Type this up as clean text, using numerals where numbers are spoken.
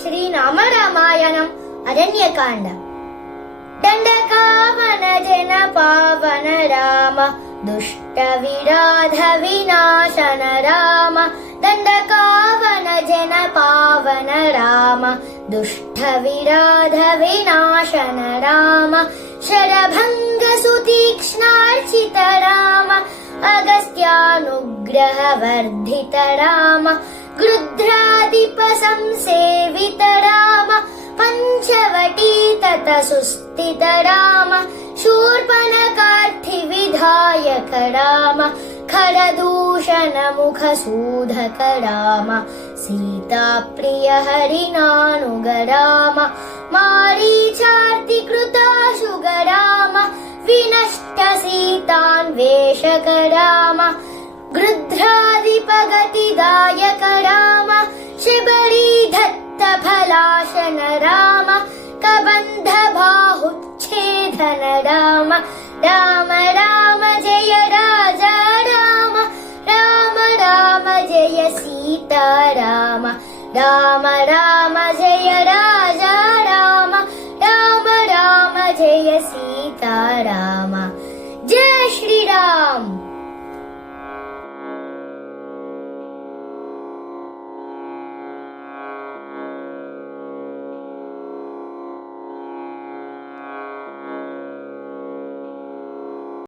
ಶ್ರೀರಾಮ ರಾಮಾಯಣಂ ಅರಣ್ಯಕಾಂಡ. ದಂಡಕಾವನ ಜನ ಪಾವನ ರಾಮ, ದುಷ್ಟ ವಿರಾಧ ವಿನಾಶನ ರಾಮ. ದಂಡಕಾವನ ಜನ ಪಾವನ ರಾಮ, ದುಷ್ಟ ವಿರಾಧ ವಿನಾಶನ ರಾಮ. ಶರಭಂಗ ಸುತೀಕ್ಷ್ಣಾರ್ಚಿತ ರಾಮ, ಅಗಸ್ತ್ಯಾನುಗ್ರಹ ವರ್ಧಿತ ರಾಮ. ಗೃಧ್ರಾಧಿಪ ಸಂಸೇವಿತ ರಾಮ, ಪಂಚವಟಿ ತತ ಸುಸ್ಥಿತ ರಾಮ. ಶೂರ್ಪಣಕಾರ್ಥಿ ವಿಧಾಯಕ ರಾಮ, ಖರದೂಷಣ ಮುಖ ಸೂಧಕ ರಾಮ. ಸೀತಾ ಪ್ರಿಯ ಹರಿನಾನುಗ ರಾಮ, ಮಾರೀಚಾರ್ತಿ ಕೃತಾಶುಗ ರಾಮ. ವಿನಷ್ಟ ಸೀತಾನ್ವೇಷಕ ರಾಮ, ಗೃಧ್ರಾಧಿಪ ಗತಿದಾಯಕ ರಾಮ. ಶಬರಿ ದತ್ತ ಫಲಾಶನ ರಾಮ, ಕಬಂಧ ಬಾಹುಚ್ಛೇದನ ರಾಮ. ರಾಮ